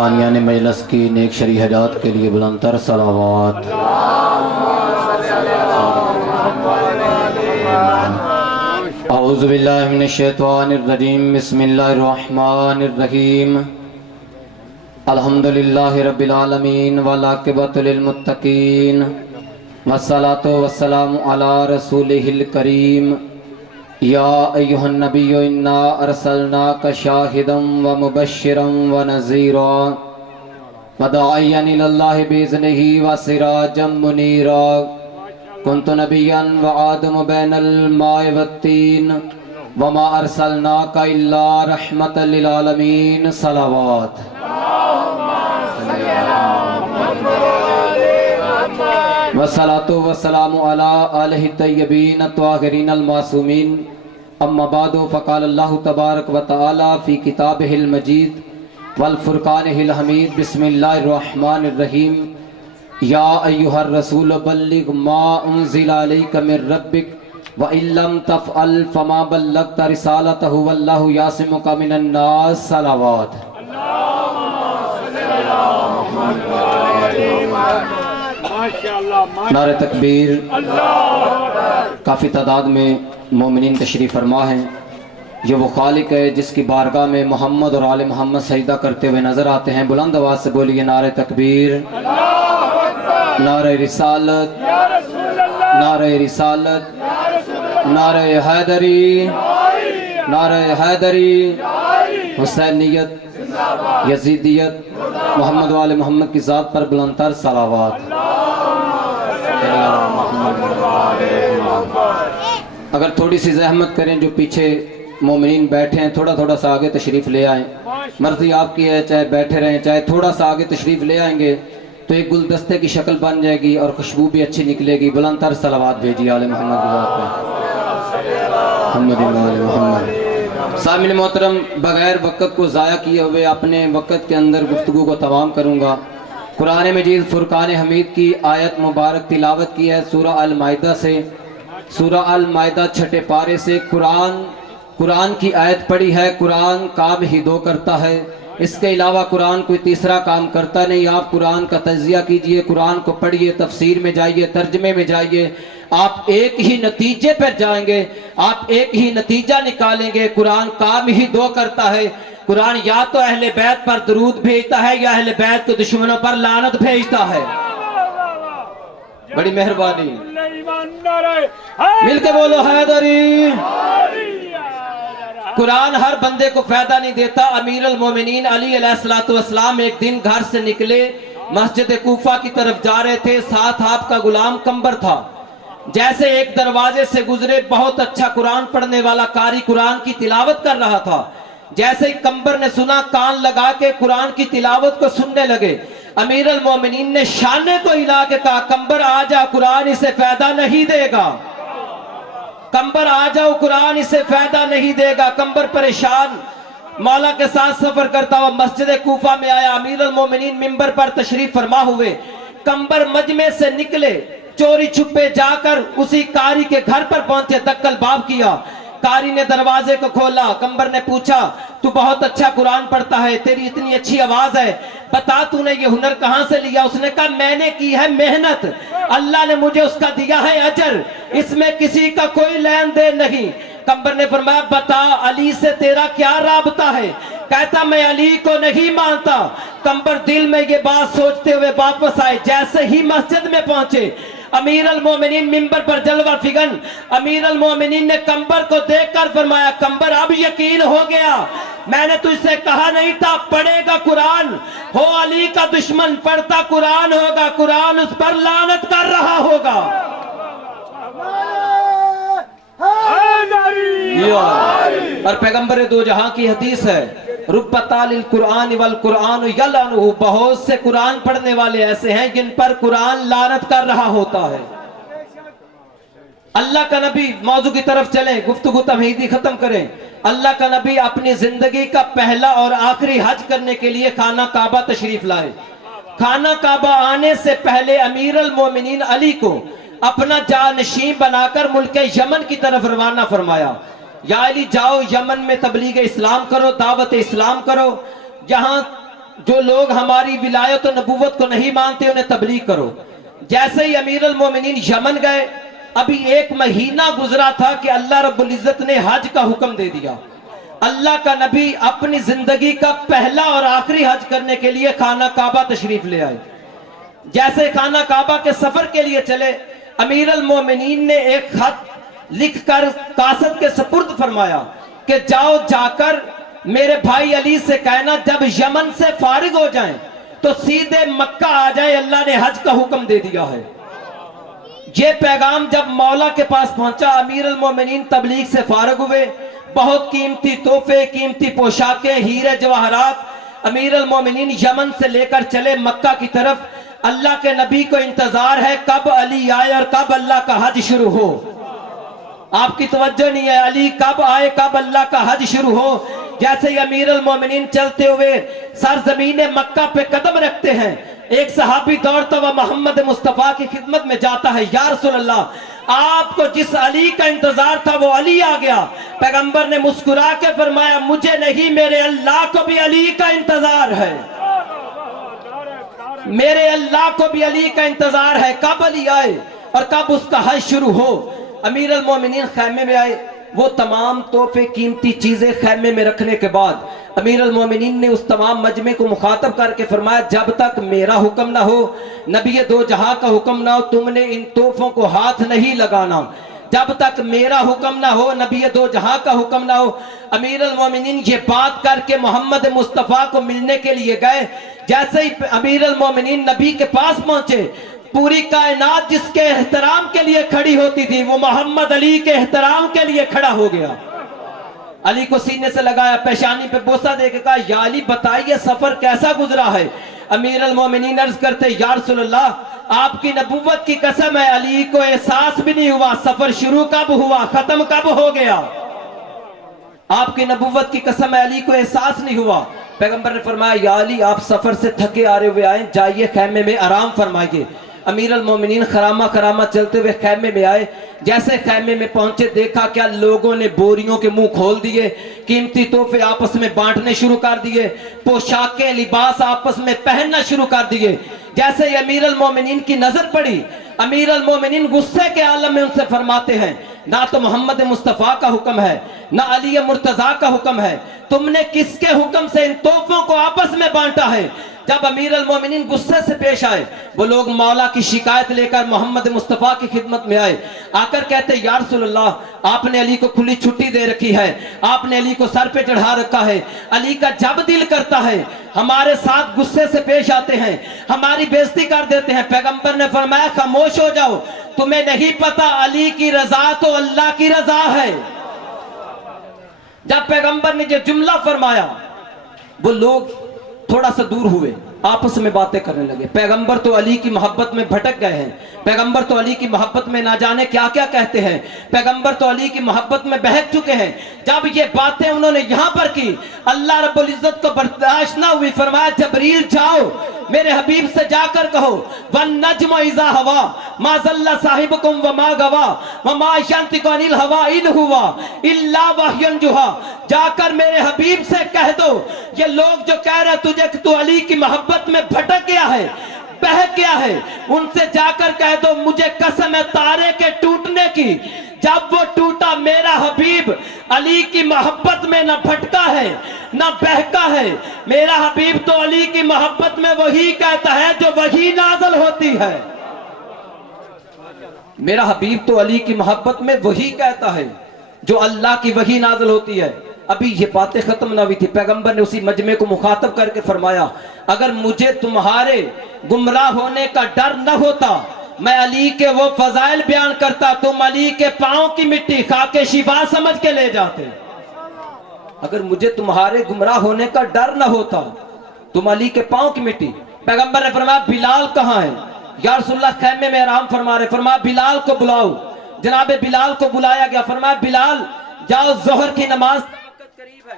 मेहमानियान मजलस की नेक शरी हजात के लिए बुलंदतर सलावात। औज़ु बिल्लाहि मिनश शैतानिर रजीम, बिस्मिल्लाहिर्रहमानिर रहीम। अल्हम्दुलिल्लाहि रब्बिल आलमीन वल आक़िबतु लिल मुत्तक़ीन वस्सलातु वस्सलामु अला रसूलिहिल करीम। या अय्युहन नबिय्यु इन्ना अरसलनाका शाहिदम व मुबश्शिरम व नज़ीरा व दाइयन इलल्लाहि बिइज़्निही व सिराजम मुनीरा। कुन्तु नबिय्यन व आदमु बैनल माइ वत्तीन व मा अरसलनाका इल्ला रहमतल लिल आलमीन। सलावत। वस्सलातु वस्सलामु अला आलिहि तय्यबीन त्वाहिरीन अल मासूमीन। अम्मा बादु फ़क़ाल अल्लाहु तबारक व तआला फ़ी किताबिहिल मजीद वल फ़ुरक़ानिहिल हमीद। बिस्मिल्लाहिर रहमानिर रहीम। या अय्युहर रसूल बल्लिग मा उन्ज़िला अलैका मिर रब्बिक व इल्लम तफ़अल फ़मा बल्लग़्ता रिसालतहु वल्लाहु यासिमुका मिनन नास। सलावत। नारे तकबीर। काफ़ी तादाद में मोमिनीन तशरीफ़ फरमा हैं। ये वो खालिक है जिसकी बारगाह में मोहम्मद और आले मोहम्मद सजदा करते हुए नजर आते हैं। बुलंद आवाज़ से बोलिए नारे तकबीर, नारे रिसालत, नारे रिसालत, नारे हैदरी, नारे हैदरी, हुसैनियत, यजीदियत, मोहम्मद वाले मोहम्मद की ज़ात पर बुलंदतर सलावात। अगर थोड़ी सी जहमत करें, जो पीछे मोमिनीन बैठे हैं थोड़ा थोड़ा सा आगे तशरीफ़ ले आएँ। मर्जी आपकी है, चाहे बैठे रहें चाहे थोड़ा सा आगे तशरीफ़ ले आएंगे तो एक गुलदस्ते की शक्ल बन जाएगी और खुशबू भी अच्छी निकलेगी। बुलंदतर सलावात भेजिए आले मोहम्मद मोहम्मद। सामिन मोहतरम, बग़ैर वक़्त को ज़ाया किए हुए अपने वक़्त के अंदर गुफ्तगू को तमाम करूँगा। कुरान मजीद फ़ुरक़ान हमीद की आयत मुबारक तिलावत की है सूरह अल माइदा से। सूरह अल माइदा छठे पारे से कुरान की आयत पढ़ी है। कुरान काम ही दो करता है, इसके अलावा कुरान कोई तीसरा काम करता नहीं। आप कुरान का तज़किया कीजिए, कुरान को पढ़िए, तफसीर में जाइए, तर्जमे में जाइए, आप एक ही नतीजे पर जाएंगे, आप एक ही नतीजा निकालेंगे। कुरान काम ही दो करता है। कुरान या तो अहले बैत पर दरूद भेजता है या अहले बैत के दुश्मनों पर लानत भेजता है। बड़ी मेहरबानी, मिलके बोलो हैदरी। कुरान हर बंदे को फायदा नहीं देता। अमीर अल मोमिनीन अली अलैहिस्सलातु वस्सलाम एक दिन घर से निकले, मस्जिद कूफा की तरफ जा रहे थे। साथ आपका गुलाम कंबर था। जैसे एक दरवाजे से गुजरे, बहुत अच्छा कुरान पढ़ने वाला कारी कुरान की तिलावत कर रहा था। जैसे ही कंबर ने सुना, कान लगा के कुरान की तिलावत को सुनने लगे। अमीर अल मोमिनीन ने शाने को हिला के कहा, कंबर आ जा, कुरान इसे फायदा नहीं देगा। कंबर आ जाओ, कुरान इसे फायदा नहीं देगा। कंबर परेशान मौला के साथ सफर करता हुआ मस्जिद कूफा में आया। अमीर अल मोमिनीन मिंबर पर तशरीफ फरमा हुए। कंबर मजमे से निकले, चोरी छुपे जाकर उसी कारी के घर पर पहुंचे, दक्कल बाब किया। कारी ने दरवाजे को खोला। कंबर ने पूछा, तू बहुत अच्छा कुरान पढ़ता है, तेरी इतनी अच्छी आवाज है, बता तूने ये हुनर कहां से लिया? उसने कहा, मैंने की है मेहनत, अल्लाह ने मुझे उसका दिया है अजर, इसमें किसी का कोई लेन देन नहीं। कंबर ने फरमाया, बता अली से तेरा क्या राबता है? कहता, मैं अली को नहीं मानता। कंबर दिल में ये बात सोचते हुए वापस आए। जैसे ही मस्जिद में पहुंचे, अमीर अल मोमिनीन मिंबर पर जलवा फिगन। अमीर अल मोमिनीन ने कंबर को देखकर फरमाया, कंबर अब यकीन हो गया, मैंने तुझसे कहा नहीं था पढ़ेगा कुरान, हो अली का दुश्मन, पढ़ता कुरान होगा, कुरान उस पर लानत कर रहा होगा। और पैगंबर दो जहां की हदीस है, रुब्बतालिल कुरान वल कुरान यलअनुहु, बहुत से कुरान पढ़ने वाले ऐसे हैं जिन पर कुरान लानत कर रहा होता है। अल्लाह का नबी, मौजू की तरफ चलें, गुफ्तगू तमहीदी खत्म करें। अल्लाह का नबी अपनी जिंदगी का पहला और आखिरी हज करने के लिए खाना काबा तशरीफ लाए। खाना काबा आने से पहले अमीर अल मोमिनीन अली को अपना जानशीं बनाकर मुल्क यमन की तरफ रवाना फरमाया। या अली जाओ, यमन में तबलीग इस्लाम करो, दावत इस्लाम करो, जहां जो लोग हमारी विलायत और नबूवत को नहीं मानते उन्हें तबलीग करो। जैसे ही अमीरुल मोमिनीन यमन गए, अभी 1 महीना गुजरा था कि अल्लाह रब्बुल इज्जत ने हज का हुक्म दे दिया। अल्लाह का नबी अपनी जिंदगी का पहला और आखिरी हज करने के लिए खाना काबा तशरीफ ले आए। जैसे खाना काबा के सफर के लिए चले, अमीरुल मोमिनीन ने एक खत लिखकर कासद के सपुर्द फरमाया कि जाओ जाकर मेरे भाई अली से कहना जब यमन से फारिग हो जाएं तो सीधे मक्का आ जाए, अल्लाह ने हज का हुक्म दे दिया है। ये पैगाम जब मौला के पास पहुंचा, अमीरुल मोमिनीन तबलीग से फारिग हुए। बहुत कीमती तोहफे, कीमती पोशाकें, हीरे जवाहरात अमीरुल मोमिनीन यमन से लेकर चले मक्का की तरफ। अल्लाह के नबी को इंतजार है कब अली आए और कब अल्लाह का हज शुरू हो। आपकी तवज्जो नहीं है, अली कब आए, कब अल्लाह का हज शुरू हो। जैसे ही अमीरुल मोमिनीन चलते हुए सरजमीन मक्का पे कदम रखते हैं, एक सहाबी दौड़ता हुआ मोहम्मद मुस्तफा की खिदमत में जाता है, या रसूल अल्लाह, आपको जिस अली का इंतजार था वो अली आ गया। पैगंबर ने मुस्कुरा के फरमाया, मुझे नहीं, मेरे अल्लाह को भी अली का इंतजार है, मेरे अल्लाह को भी अली का इंतजार है, कब अली आए और कब उसका हज शुरू हो। अमीरुल मोमिनीन खैमे में आए। वो तमाम तोहफे, कीमती चीजें खैमे में रखने के बाद अमीरुल मोमिनीन ने उस तमाम मजमे को मुखातब करके फरमाया, जब तक मेरा हुक्म ना हो, नबी दो जहां का हुक्म ना हो, तुमने इन तोहफों को हाथ नहीं लगाना। जब तक मेरा हुक्म ना हो, नबी दो जहां का हुक्म ना हो। अमीरुल मोमिनीन ये बात करके मोहम्मद मुस्तफा को मिलने के लिए गए। जैसे ही अमीरुल मोमिनीन नबी के पास पहुंचे, पूरी कायनात जिसके एहतराम के लिए खड़ी होती थी, वो मोहम्मद अली के एहतराम के लिए खड़ा हो गया। अली को सीने से लगाया, पेशानी पे बोसा देके कहा, या अली बताइए सफर कैसा गुजरा है। अमीरुल मोमिनीन अर्ज करते, या रसूल अल्लाह, आपकी नबूवत की कसम है, अली को एहसास भी नहीं हुआ सफर शुरू कब हुआ, खत्म कब हो गया। आपकी नबूवत की कसम है, अली को एहसास नहीं हुआ। पैगंबर ने फरमाया, या अली, आप सफर से थके आ रहे हुए आए, जाइए खैमे में आराम फरमाइए। अमीरुल मोमिनीन खरामा खरामा चलते हुए खैमे में आए। जैसे खैमे में पहुंचे, देखा क्या लोगों ने बोरियों के मुंह खोल दिए, कीमती तोहफे आपस में बांटने शुरू कर दिए, पोशाकें, लिबास आपस में पहनना शुरू कर दिए। जैसे ही अमीरुल मोमिनीन की नजर पड़ी, अमीरुल मोमिनीन गुस्से के आलम में उनसे फरमाते हैं, ना तो मोहम्मद मुस्तफा का हुक्म है, ना अली मुर्तजा का हुक्म है, तुमने किसके हुक्म से इन तोहफों को आपस में बांटा है। जब अमीरुल मोमिनीन गुस्से से पेश आए, वो लोग मौला की शिकायत लेकर मोहम्मद मुस्तफा की खिदमत में आए। आकर कहते, या रसूल अल्लाह, आपने अली को खुली छुट्टी दे रखी है, आपने अली को सर पे चढ़ा रखा है, अली का जब दिल करता है हमारे साथ गुस्से से पेश आते हैं, हमारी बेइज्जती कर देते हैं। पैगंबर ने फरमाया, खामोश हो जाओ, तुम्हें नहीं पता अली की रजा तो अल्लाह की रजा है। जब पैगंबर ने ये जुमला फरमाया, वो लोग थोड़ा सा दूर हुए, आपस में बातें करने लगे। पैगंबर तो अली की मोहब्बत में भटक गए हैं, पैगंबर तो अली की मोहब्बत में ना जाने क्या क्या कहते हैं, पैगंबर तो अली की मोहब्बत में बहक चुके हैं। जब ये बातें उन्होंने यहां पर की, अल्लाह रब्बुल इज्जत को बर्दाश्त ना हुई, फरमाया, जबरील जाओ मेरे हबीब से जाकर कहो, वन नज्म इज़ा हवा मा ज़ल्ला साहिबुकुम व मा गवा व मा यंतिकु अनिल हवा इन हुवा इल्ला वह्युन जुहा। जाकर मेरे हबीब से कह दो, ये लोग जो कह रहे तुझे कि तू अली की मोहब्बत में भटक गया है, बह गया है, उनसे जाकर कह दो, मुझे कसम है तारे के टूटने की, जब वो टूटा मेरा हबीब अली की मोहब्बत में न भटका है न बहका है। मेरा हबीब तो अली की मोहब्बत में वही कहता है जो वही नाज़िल होती है। मेरा हबीब तो अली की मोहब्बत में वही कहता है जो अल्लाह की वही नाज़िल होती है। अभी ये बातें खत्म ना हुई थी, पैगंबर ने उसी मजमे को मुखातब करके फरमाया, अगर मुझे तुम्हारे गुमराह होने का डर न होता, मैं अली के वो फजाइल बयान करता, तुम अली के पांव की मिट्टी खाके शिफा समझ के ले जाते। अगर मुझे तुम्हारे गुमराह होने का डर न होता, तुम अली के पांव की मिट्टी। पैगंबर ने फरमाया, बिलाल कहाँ है? या रसूलल्लाह खैमे में आराम फरमा रहे। फरमाया, बिलाल को बुलाओ। जनाबे बिलाल को बुलाया गया। फरमाया, बिलाल जाओ, जोहर की नमाज करीब है,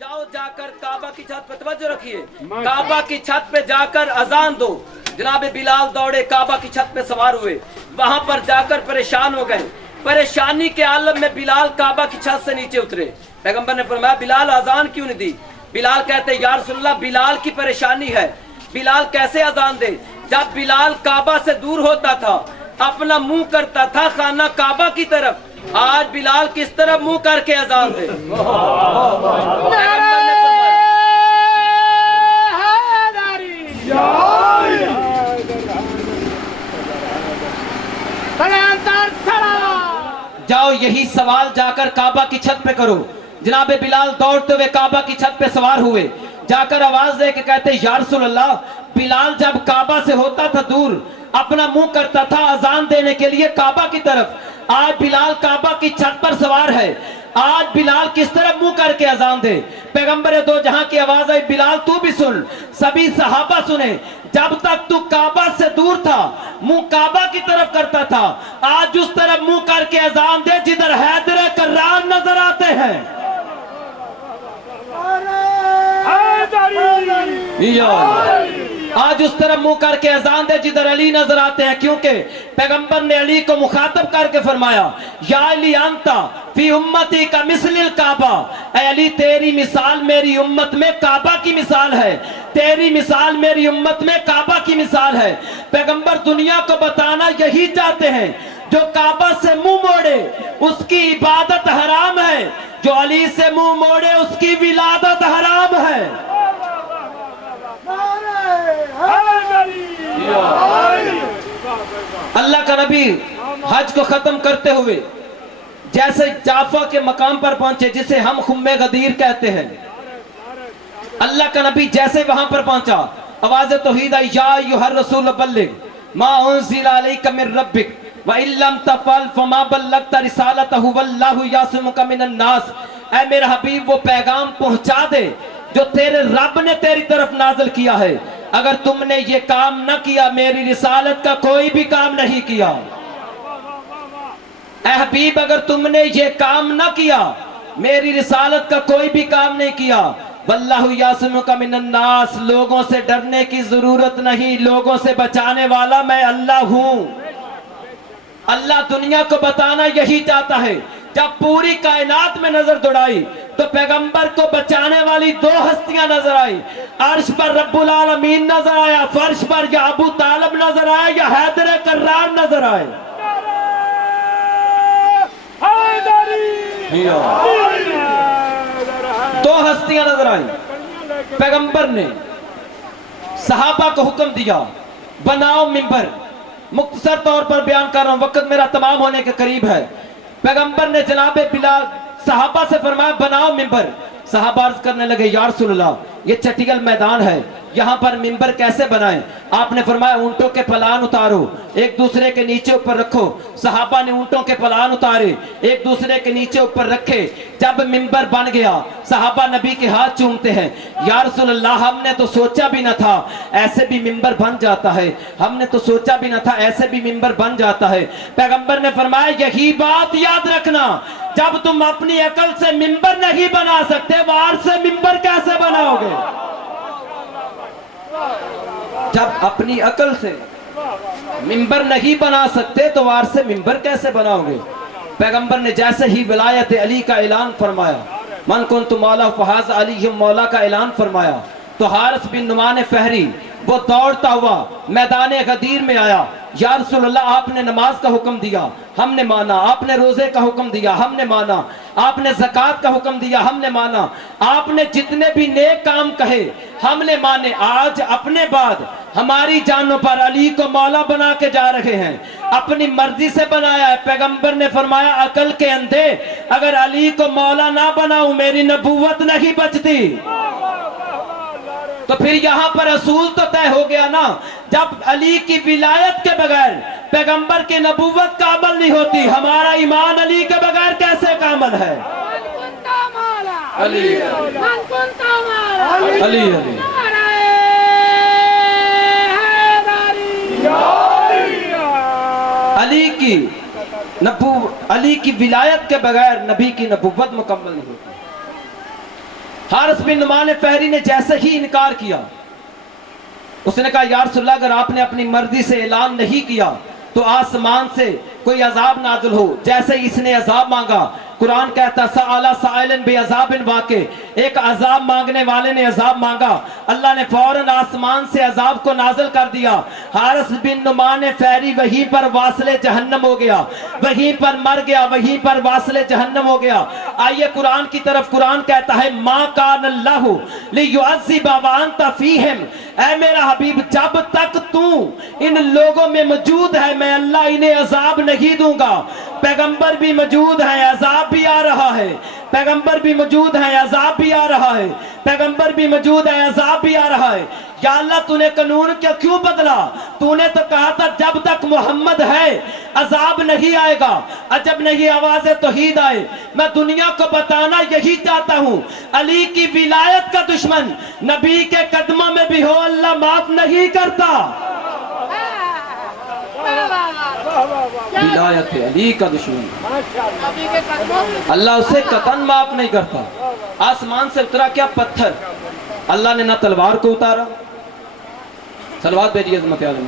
जाओ जाकर काबा की छत पे तवज्जो रखिए, काबा की छत पे जाकर अजान दो। जनाबे बिलाल दौड़े, काबा की छत पे सवार हुए, वहां पर जाकर परेशान हो गए। परेशानी के आलम में बिलाल काबा की छत से नीचे उतरे। पैगंबर ने फरमाया, बिलाल अजान क्यों नहीं दी? बिलाल कहते या रसूलल्लाह बिलाल की परेशानी है, बिलाल कैसे अजान दे। जब बिलाल काबा से दूर होता था अपना मुंह करता था खाना काबा की तरफ, आज बिलाल किस तरफ मुंह करके अजान दे। जाओ यही सवाल जाकर काबा की छत पे करो। जनाबे बिलाल दौड़ते हुए काबा की छत पे सवार हुए, जाकर आवाज दे के कहते या रसूल अल्लाह, बिलाल जब काबा से होता था दूर अपना मुंह करता था अजान देने के लिए काबा की तरफ, आज बिलाल काबा की छत पर सवार है, आज बिलाल किस तरफ मुंह करके अजान दे। पैगंबर दो जहां की आवाज आई, बिलाल तू भी सुन, सभी सहाबा सुने। जब तक तू काबा से दूर था मुंह काबा की तरफ करता था, आज उस तरफ मुंह करके अजान दे जिधर हैदर कर्रार नजर आते हैं। आज उस तरफ मुंह करके अजान दे जिधर अली नजर आते हैं, क्योंकि पैगंबर ने अली को मुखातब करके फरमाया या अली अंता फी उम्मती का मिसलिल काबा, ऐ अली तेरी मिसाल मेरी उम्मत में काबा की मिसाल है, तेरी मिसाल मेरी उम्मत में काबा की मिसाल है। पैगंबर दुनिया को बताना यही चाहते हैं, जो काबा से मुंह मोड़े उसकी इबादत हराम है, जो अली से मुंह मोड़े उसकी विलादत हराम है। अल्लाह का नबी हज को खत्म करते हुए जैसे जाफा के मकाम पर पहुंचे, जिसे हम खुम्मे गदीर कहते हैं, अल्लाह का नबी जैसे वहां पर पहुंचा आवाज़ तौहीद आई, या अय्युहर रसूल बल्लिग मा उनज़िला अलैका मिन रब्बिक व इल्लम तफअल फमा बल्लगता रिसालतहु वल्लाहु यासिमुका मिनन नास। ऐ मेरा हबीब वो पैगाम पहुंचा दे जो तेरे रब ने तेरी तरफ नाज़िल किया है, अगर तुमने ये काम न किया मेरी रिसालत का कोई भी काम नहीं किया। ऐ हबीब अगर तुमने ये काम न किया मेरी रिसालत का कोई भी काम नहीं किया, वल्लाहु यासिमुका मिनन नास, लोगों से डरने की जरूरत नहीं, लोगों से बचाने वाला मैं अल्लाह हूं। अल्लाह दुनिया को बताना यही चाहता है। जब पूरी कायनात में नजर दौड़ाई तो पैगंबर को बचाने वाली दो हस्तियां नजर आई, अर्श पर रब्बुल आलमीन नजर आया, फर्श पर या अबू तालिब नजर आया या हैदर कर्रार नजर आए। दो हस्तियां नजर आई। पैगंबर ने सहाबा को हुक्म दिया बनाओ मिंबर। मुख्तसर तौर पर बयान कर रहा हूं, वक्त मेरा तमाम होने के करीब है। पैगंबर ने जनाबे बिलाल सहाबा से फरमाया बनाओ मिंबर। सहाबा अर्ज करने लगे या रसूलल्लाह ये चटियल मैदान है, यहाँ पर मिंबर कैसे बनाए। आपने फरमाया ऊंटों के पलान उतारो, एक दूसरे के नीचे ऊपर रखो। सहाबा ने ऊंटों के पलान उतारे, एक दूसरे के नीचे ऊपर रखे। जब मिंबर बन गया सहाबा नबी के हाथ चूमते हैं, या रसूलल्लाह हमने तो सोचा भी न था ऐसे भी मिंबर बन जाता है, हमने तो सोचा भी न था ऐसे भी मिंबर बन जाता है। पैगंबर ने फरमाया यही बात याद रखना, जब तुम अपनी अकल से मिंबर नहीं बना सकते वार से मिंबर कैसे बनाओगे। जब अपनी अकल से मिंबर नहीं बना सकते तो वार से मिंबर कैसे बनाओगे। पैगंबर ने जैसे ही विलायत अली का ऐलान फरमाया, मन कुन्तु मौला फहाज़ अली मौला का ऐलान फरमाया, तो हारिस बिन नुमान फहरी वो दौड़ता हुआ मैदान गदीर में आया। या रसूलल्लाह आपने नमाज का हुक्म दिया हमने माना, आपने रोजे का हुक्म दिया हमने माना, आपने ज़कात का हुक्म दिया हमने माना, आपने जितने भी नेक काम कहे हमने माने। आज अपने बाद हमारी जानों पर अली को मौला बना के जा रहे हैं, अपनी मर्जी से बनाया है। पैगंबर ने फरमाया अकल के अंधे अगर अली को मौला ना बनाऊं मेरी नबूवत नहीं बचती। तो फिर यहाँ पर असूल तो तय हो गया ना, जब अली की विलायत के बगैर पैगंबर की नबूवत का अमल नहीं होती, हमारा ईमान अली के बगैर कैसे का अमल है। अली अली अली अली की विलायत के बगैर नबी की नबूवत मुकम्मल नहीं होती। हारिस बिन नुमान फहरी ने जैसे ही इनकार किया, उसने कहा या रसूलल्लाह अगर आपने अपनी मर्जी से ऐलान नहीं किया तो आसमान से कोई अजाब नाज़िल हो। जैसे इसने अजाब मांगा कुरान कहता सआला साइलन बेअज़ाबिन वाक़े, एक अजाब मांगने वाले ने अजाब मांगा, अल्लाह ने फौरन आसमान से अजाब को नाजिल कर दिया। हारिस बिन नुमान ने फैरी वहीं पर वासले जहन्नम हो गया, वहीं पर मर गया, वहीं पर वासले जहन्नम हो गया। आइए कुरान की तरफ, कुरान कहता है मा कान अल्लाहु लियुअज़्ज़िबा व अंत फीहिम, ऐ मेरा हबीब जब तक तू इन लोगों में मौजूद है मैं अल्लाह इन्हें अजाब नहीं दूंगा। पैगंबर भी मौजूद है, अजाब भी आ रहा है, पैगंबर भी मौजूद है, अजाब भी आ रहा है, पैगंबर भी मौजूद है, अजाब भी आ रहा है। या अल्लाह तूने कानून क्यों बदला? तूने तो कहा था जब तक मोहम्मद है अजाब नहीं आएगा। अजब नहीं आवाज़े तौहीद आए। मैं दुनिया को बताना यही चाहता हूँ, अली की विलायत का दुश्मन नबी के कदमों में भी हो अल्लाह माफ नहीं करता। विलायत अली का दुश्मन अल्लाह उसे कतन माफ नहीं करता। आसमान से उतरा क्या पत्थर, अल्लाह ने ना तलवार को उतारा। सलवात भेजिए अज़मत आलम।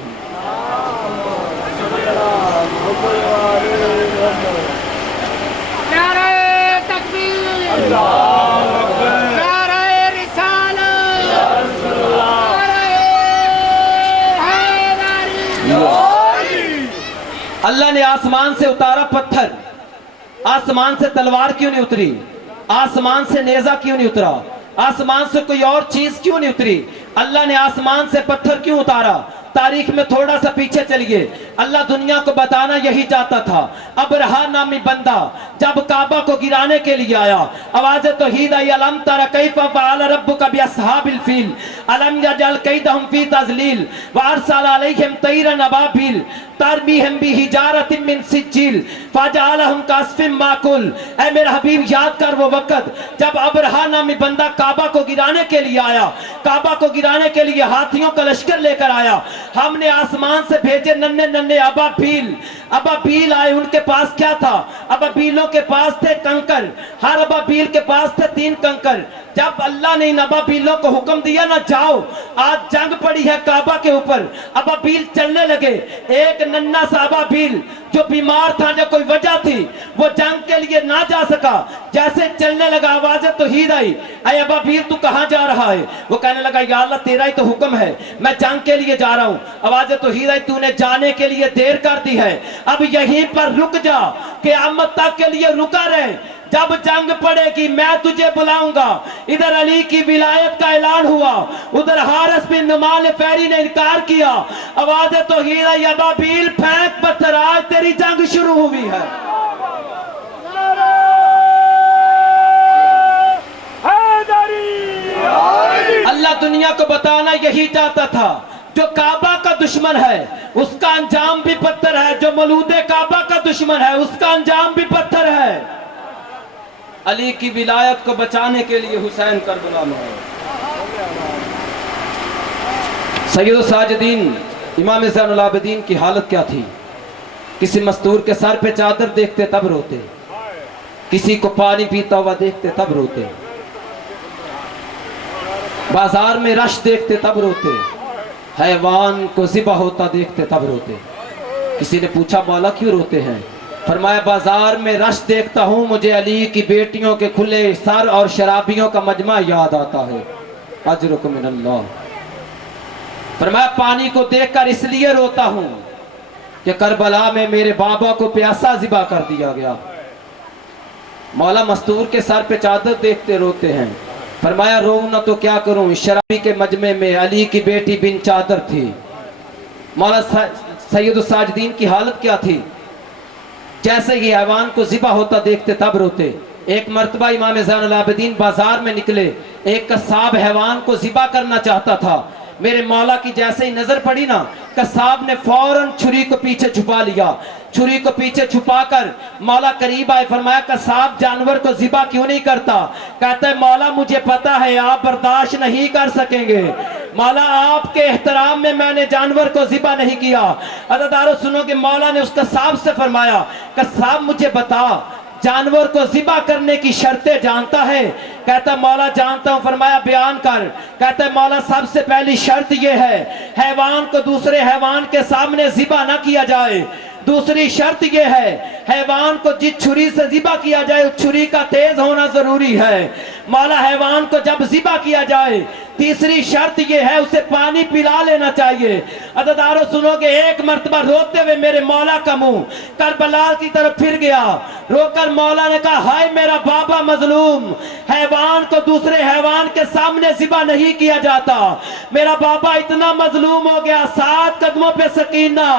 नारे तकबीर, नारे रिसालत, नारे हैदरी। अल्लाह ने आसमान से उतारा पत्थर, आसमान से तलवार क्यों नहीं उतरी? आसमान से नेजा क्यों नहीं उतरा? आसमान से कोई और चीज क्यों नहीं उतरी? अल्लाह ने आसमान से पत्थर क्यों उतारा? तारीख में थोड़ा सा पीछे चलिए, अल्लाह दुनिया को बताना यही चाहता था। अबरहा नामी बंदा जब काबा को गिराने के लिए आया, आवाज़ तौहीद आई, अलम तरा कैफ़ फ़अल रब्बुका बिअस्हाबिल फ़ील अलम यजअल कैदहुम फ़ी तज़लील व अरसल अलैहिम तैरन अबाबिल तरमीहिम बिहिजारतिन मिन सिज्जिल फजअलहुम कअस्फ़िन माकुल। ऐ मेरा हबीब याद कर वो वक़्त जब अबरहा नामी बंदा काबा को गिराने के लिए आया, काबा को गिराने के लिए हाथियों का लश्कर लेकर आया। हमने आसमान से भेजे नन्हे नन्हे अबाबील, अबाबील आए। उनके पास क्या था? अबाबीलों के पास थे कंकर, हर अबाबील के पास थे 3 कंकर। जब अल्लाह ने इन अबाबीलों को हुक्म दिया ना जाओ, आज जंग पड़ी है काबा के ऊपर, अबाबील चलने लगे। एक नन्हा सा अबाबील जो बीमार था, जो कोई वजह थी, वो जंग के लिए ना जा सका, जैसे चलने लगा आवाज़ तौहीद आई, ऐ अबाबील तू कहाँ जा रहा है? वो कहने लगा या अल्लाह तेरा ही तो हुक्म है, मैं जंग के लिए जा रहा हूँ। आवाज़ तौहीद आई, तूने जाने के लिए देर कर दी है, अब यहीं पर रुक जा, क़यामत तक के लिए रुका रहे, जब जंग पड़ेगी मैं तुझे बुलाऊंगा। इधर अली की विलायत का ऐलान हुआ, उधर हारिस बिन नुमान फैरी ने इनकार किया। आवाज़ तौहीद आई, अबाबील फेंक पत्थर, आज तेरी जंग शुरू हुई है। अल्लाह दुनिया को बताना यही चाहता था, जो काबा का दुश्मन है उसका अंजाम भी पत्थर है, जो मौलूदे काबा का दुश्मन है उसका अंजाम भी पत्थर है। अली की विलायत को बचाने के लिए हुसैन करबला में है। सैयद साजिदीन इमाम ज़ैनुल आबिदीन की हालत क्या थी? किसी मस्तूर के सर पे चादर देखते तब रोते, किसी को पानी पीता हुआ देखते तब रोते, बाजार में रश देखते तब रोते, हैवान को ज़िबा होता देखते तब रोते। किसी ने पूछा मौला क्यों रोते हैं? फरमाया बाजार में रश देखता हूँ, मुझे अली की बेटियों के खुले सर और शराबियों का मजमा याद आता है। अजरुकुम मिनल्लाह। फरमाया पानी को देखकर इसलिए रोता हूँ कि करबला में मेरे बाबा को प्यासा ज़िबा कर दिया गया। मौला मस्तूर के सर पे चादर देखते रोते हैं। फरमाया रो न तो क्या करूं, शराबी के मजमे में अली की बेटी बिन चादर थी। मौला सैयद साजिदीन की हालत क्या थी? जैसे ही हैवान को ज़िबा होता देखते तब रोते। एक मर्तबा इमाम ज़ैनुल आबिदीन बाजार में निकले, एक कसाब हैवान को ज़िबा करना चाहता था। मेरे मौला की जैसे ही नजर पड़ी ना, कसाब ने फौरन छुरी को पीछे छुपा लिया। छुरी को पीछे छुपाकर मौला करीब आए। फरमाया कसाब जानवर को ज़िबा क्यों नहीं करता? कहता है मौला मुझे पता है आप बर्दाश्त नहीं कर सकेंगे, मौला आपके एहतराम में मैंने जानवर को ज़िबा नहीं किया। अदादारो सुनो कि मौला ने उस कसाब से फरमाया कसाब मुझे बता जानवर को ज़िबा करने की शर्तें जानता है? कहता मौला जानता हूं। फरमाया बयान कर। कहता है मौला सबसे पहली शर्त यह है हैवान को दूसरे हैवान के सामने ज़िबा ना किया जाए, दूसरी शर्त यह है हैवान को जिस छुरी से ज़िबा किया जाए उस छुरी का तेज होना जरूरी है। मौला हैवान को जब ज़िबा किया जाए तीसरी शर्त यह है उसे पानी पिला लेना चाहिए। अज़ादारों सुनोगे, एक मर्तबा रोते हुए मेरे मौला का मुंह करबला की तरफ फिर गया। रोकर मौला ने कहा, हाय मेरा बाबा मजलूम, हैवान को दूसरे हैवान के सामने ज़िबा नहीं किया जाता। मेरा बाबा इतना मजलूम हो गया। 7 कदमों पे सकीना,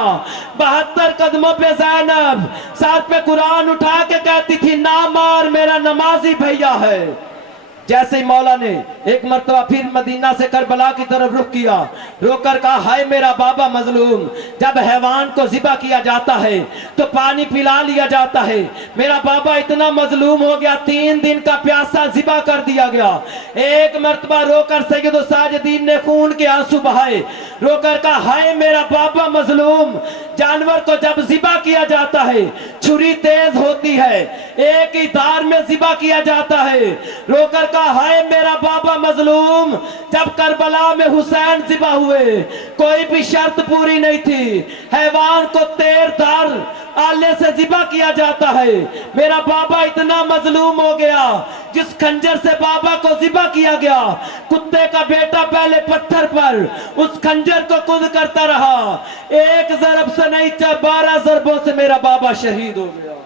72 कदमों पे ज़ैनब, साथ पे कुरान उठा के कहती थी, ना मार, मेरा नमाजी भैया है। जैसे ही मौला ने एक मर्तबा फिर मदीना से करबला की तरफ रुख किया, रोकर कहा, हाय मेरा बाबा मजलूम, जब हैवान को ज़िबा किया जाता है तो पानी पिला लिया जाता है। मेरा बाबा इतना मजलूम हो गया, 3 दिन का प्यासा ज़िबा कर दिया गया। एक मर्तबा रोकर सैयद साजिदीन ने खून के आंसू बहाए। रोकर कहा, हाय मेरा बाबा मजलूम, जानवर को जब ज़िबा किया जाता है छुरी तेज होती है, एक ही धार में ज़िबा किया जाता है। रोकर कहा, हाय मेरा बाबा मजलूम, जब करबला में हुसैन ज़िबा हुए कोई भी शर्त पूरी नहीं थी, हैवान को तेर धार आले से ज़िबा किया जाता है। मेरा बाबा इतना मजलूम हो गया, जिस खंजर से बाबा को ज़िबा किया गया, कुत्ते का बेटा पहले पत्थर पर उस खंजर को कुद करता रहा। एक ज़रब से नहीं, 12 ज़रबों से मेरा बाबा शहीद हो गया।